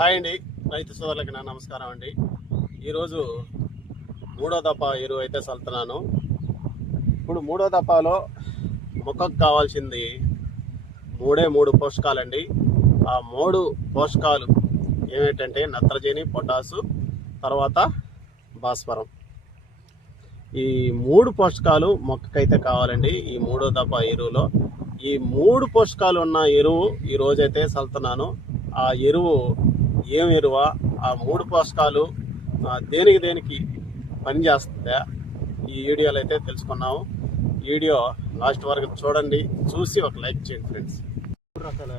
Hi అండి. రైతు సోదరులకి నా నమస్కారం అండి. ఈరోజు మూడో దఫా ఎరువు అయితే చల్లుతున్నాను ఇప్పుడు మూడో దఫాలో మొక్కకు కావాల్సింది మూడే మూడు పోషకాలండి. ఆ మూడు పోషకాలు ఏమిటంటే నత్రజని పొటాసు తర్వాత భాస్వరం. ఈ మూడు పోషకాలు మొక్కకైతే కావాలండి ఈ మూడో దఫా ఎరువులో. ఈ మూడు పోషకాలు ఉన్న ఎరువు ఈ రోజైతే చల్లుతున్నాను ఆ ఎరువు ఏం విలువ ఆ మూడు పోషకాలు దేనికి దేనికి పనిచేస్తుందా ఈ వీడియోలో అయితే తెలుసుకున్నాము. వీడియో లాస్ట్ వరకు చూడండి. చూసి ఒక లైక్ చేయండి ఫ్రెండ్స్. రకాల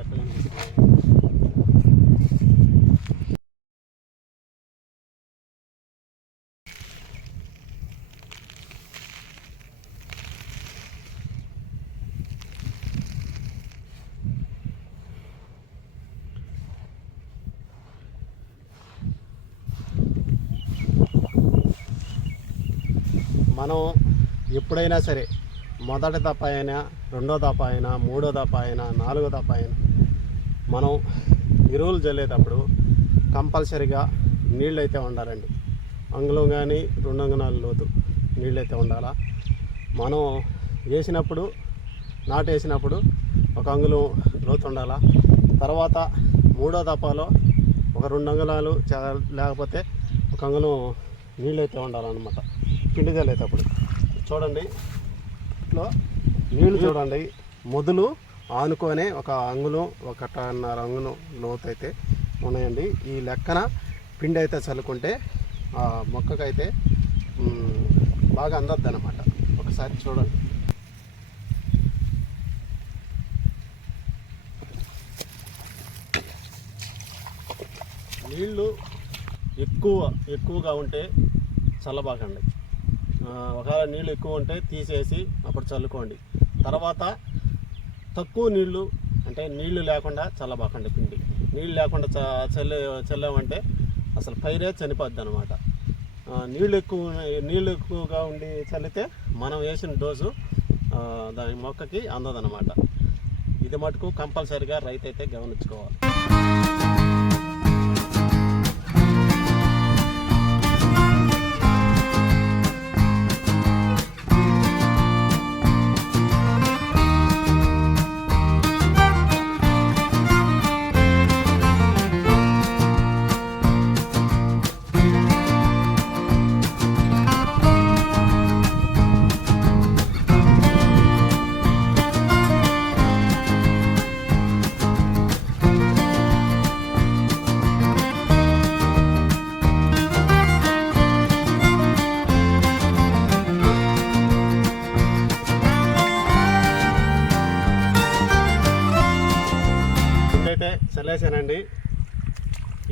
మనం ఎప్పుడైనా సరే మొదటి దఫా అయినా రెండో దఫా అయినా మూడో దఫా అయినా నాలుగో దఫా అయినా మనం ఎరువులు చల్లేటప్పుడు కంపల్సరిగా నీళ్ళు అయితే ఉండాలండి. అంగుళం కానీ రెండు అంగనాలు లోతు నీళ్ళు అయితే ఉండాలా? మనం వేసినప్పుడు నాటు వేసినప్పుడు ఒక అంగుళం లోతు ఉండాలా? తర్వాత మూడో దఫాలో ఒక రెండు అంగుళాలు లేకపోతే ఒక అంగుళం నీళ్ళు అయితే ఉండాలన్నమాట. పిండి చల్లేటప్పుడు చూడండి. ఇట్లో నీళ్ళు చూడండి. మొదలు ఆనుకొనే ఒక అంగుళం ఒకటిన్నర అంగుళం లోతు అయితే ఉన్నాయండి. ఈ లెక్కన పిండి అయితే చల్లుకుంటే ఆ మొక్కకైతే బాగా అందద్ది అనమాట ఒకసారి చూడండి. నీళ్ళు ఎక్కువ ఎక్కువగా ఉంటే చల్లబాకండి. ఒకవేళ నీళ్ళు ఎక్కువ ఉంటే తీసేసి అప్పుడు చల్లుకోండి. తర్వాత తక్కువ నీళ్ళు అంటే నీళ్ళు లేకుండా చల్లబాకండి పిండి. నీళ్ళు లేకుండా చ చల్ల చల్లామంటే అసలు పైరే చనిపోద్ది అనమాట నీళ్ళు ఎక్కువ నీళ్ళు ఎక్కువగా ఉండి చల్లితే మనం వేసిన డోసు దాని మొక్కకి అందదనమాట ఇది మటుకు కంపల్సరిగా రైతు అయితే గమనించుకోవాలి. చల్లేసానండి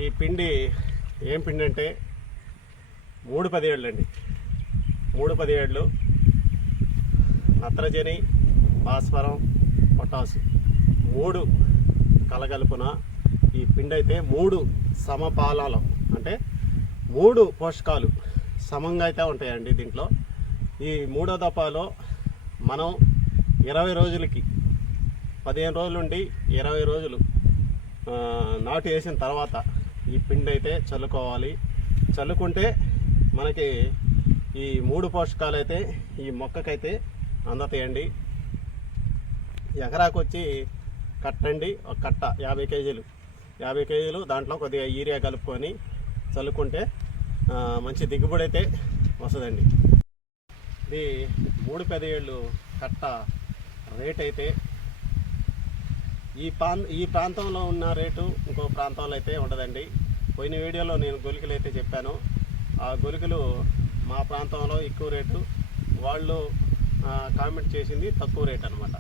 ఈ పిండి ఏం పిండి అంటే మూడు పదిహేళ్ళు అండి మూడు పదిహేళ్ళు నత్రజని భాస్వరం పొటాసు. మూడు కలగలుపున ఈ పిండి అయితే మూడు సమపాలాలు. అంటే మూడు పోషకాలు సమంగా అయితే ఉంటాయండి దీంట్లో. ఈ మూడో దఫాలో మనం ఇరవై రోజులకి పదిహేను రోజులు ఉండి ఇరవై రోజులు నాటు వేసిన తర్వాత ఈ పిండి అయితే చల్లుకోవాలి. చల్లుకుంటే మనకి ఈ మూడు పోషకాలు అయితే ఈ మొక్కకైతే అందతాయండి ఎకరాకు వచ్చి కట్టండి ఒక కట్ట యాభై కేజీలు. యాభై కేజీలు దాంట్లో కొద్దిగా యూరియా కలుపుకొని చల్లుకుంటే మంచి దిగుబడి అయితే వస్తుందండి. ఇది మూడు పదిహేళ్ళు కట్ట రేట్ అయితే ఈ ప్రాం ఈ ప్రాంతంలో ఉన్న రేటు ఇంకో ప్రాంతంలో అయితే ఉండదండి. పోయిన వీడియోలో నేను గొలుకులు అయితే చెప్పాను. ఆ గొలికలు మా ప్రాంతంలో ఎక్కువ రేటు. వాళ్ళు కామెంట్ చేసింది తక్కువ రేట్ అనమాట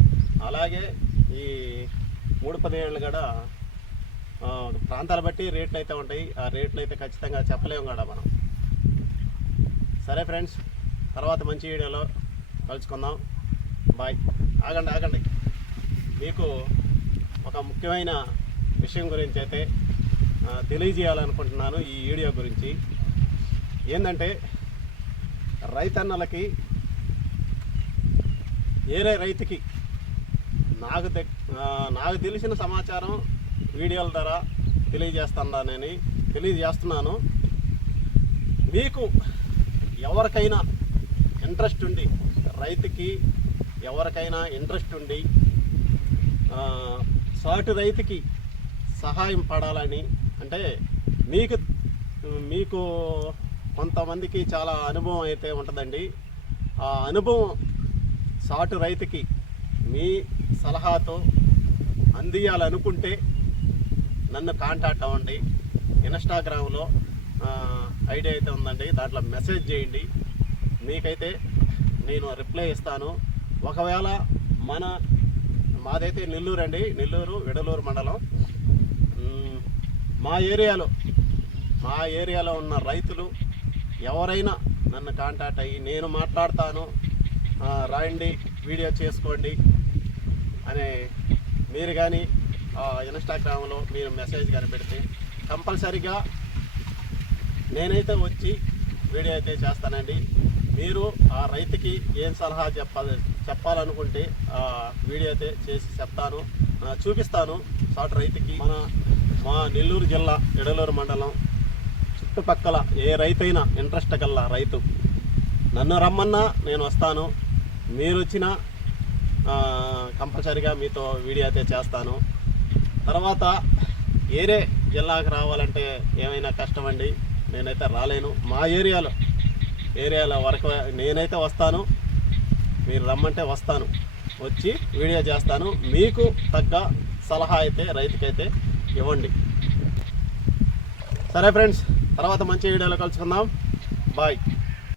అలాగే ఈ మూడు పదిహేళ్ళు కూడా ప్రాంతాల బట్టి రేట్లు అయితే ఉంటాయి. ఆ రేట్లు అయితే ఖచ్చితంగా చెప్పలేము కూడా మనం. సరే ఫ్రెండ్స్ తర్వాత మంచి వీడియోలో కలుసుకుందాం. బాయ్. ఆగండి ఆగండి. మీకు ఒక ముఖ్యమైన విషయం గురించి అయితే తెలియజేయాలనుకుంటున్నాను ఈ వీడియో గురించి. ఏంటంటే రైతన్నలకి వేరే రైతుకి నాకు తె- నాకు తెలిసిన సమాచారం వీడియోల ద్వారా తెలియజేస్తానని తెలియజేస్తున్నాను. మీకు ఎవరికైనా ఇంట్రెస్ట్ ఉండి రైతుకి ఎవరికైనా ఇంట్రెస్ట్ ఉండి సాటి రైతుకి సహాయం పడాలని అంటే మీకు మీకు కొంతమందికి చాలా అనుభవం అయితే ఉంటుందండి. ఆ అనుభవం సాటు రైతుకి మీ సలహాతో అందియాలనుకుంటే నన్ను కాంటాక్ట్ అవ్వండి. ఇన్స్టాగ్రామ్లో ఐడియా అయితే ఉందండి. దాంట్లో మెసేజ్ చేయండి. మీకైతే నేను రిప్లై ఇస్తాను. ఒకవేళ మన మాదైతే నెల్లూరు అండి. నెల్లూరు విడలూరు మండలం. మా ఏరియాలో మా ఏరియాలో ఉన్న రైతులు ఎవరైనా నన్ను కాంటాక్ట్ అయ్యి నేను మాట్లాడతాను రాయండి వీడియో చేసుకోండి అనే మీరు కానీ ఇన్స్టాగ్రామ్లో మీరు మెసేజ్ కానీ పెడితే కంపల్సరీగా నేనైతే వచ్చి వీడియో అయితే చేస్తానండి. మీరు ఆ రైతుకి ఏం సలహా చెప్పాలి చెప్పాలనుకుంటే ఆ వీడియో అయితే చేసి చెప్తాను. చూపిస్తాను సాటు రైతుకి. మన మా నెల్లూరు జిల్లా ఎడలూరు మండలం చుట్టుపక్కల ఏ రైతైనా ఇంట్రెస్ట్ కల్లా రైతు. నన్ను రమ్మన్నా నేను వస్తాను. మీరు వచ్చిన కంపల్సరిగా కంపల్సరీగా మీతో వీడియో అయితే చేస్తాను. తర్వాత ఏరే జిల్లాకు రావాలంటే ఏమైనా కష్టం అండి నేనైతే రాలేను. మా ఏరియాలో ఏరియాలో వరకు నేనైతే వస్తాను. మీరు రమ్మంటే వస్తాను. వచ్చి వీడియో చేస్తాను. మీకు తగ్గ సలహా అయితే రైతుకైతే ఇవ్వండి. సరే ఫ్రెండ్స్ తర్వాత మంచి వీడియోలో కలుసుకుందాం. బాయ్.